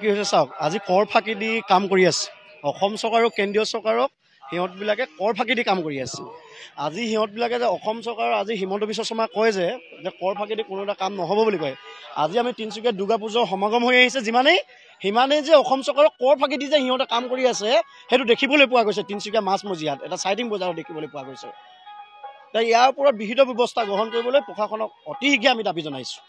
কি হৈছে চাওক, আজি কৰ ফাঁকি দি কাম কৰি আছে অসম চৰকাৰ আৰু কেন্দ্ৰীয় চৰকাৰক। সিহঁতবিলাকে কৰ ফাঁকি দি কাম কৰি আছে। আজি সিহঁতবিলাকে যে অসম চৰকাৰৰ আজি হিমন্ত বিশ্ব শৰ্মাই কয় যে কৰ ফাঁকি দি কোনো এটা কাম নহ'ব বুলি কয়। আজি আমি তিনিচুকীয়াত দুৰ্গা পূজাৰ সমাগম হৈ আহিছে সিমানেই যে অসম চৰকাৰক কৰ ফাঁকি দি যে সিহঁতে কাম কৰি আছে সেইটো দেখিবলৈ পোৱা গৈছে। তিনিচুকীয়া মাছমজিয়াত এটা চাইটিং বজাৰত দেখিবলৈ পোৱা গৈছে। ইয়াৰ ওপৰত বিহিত ব্যৱস্থা গ্ৰহণ কৰিবলৈ প্ৰশাসনক অতি শীঘ্ৰে আমি দাবী জনাইছোঁ।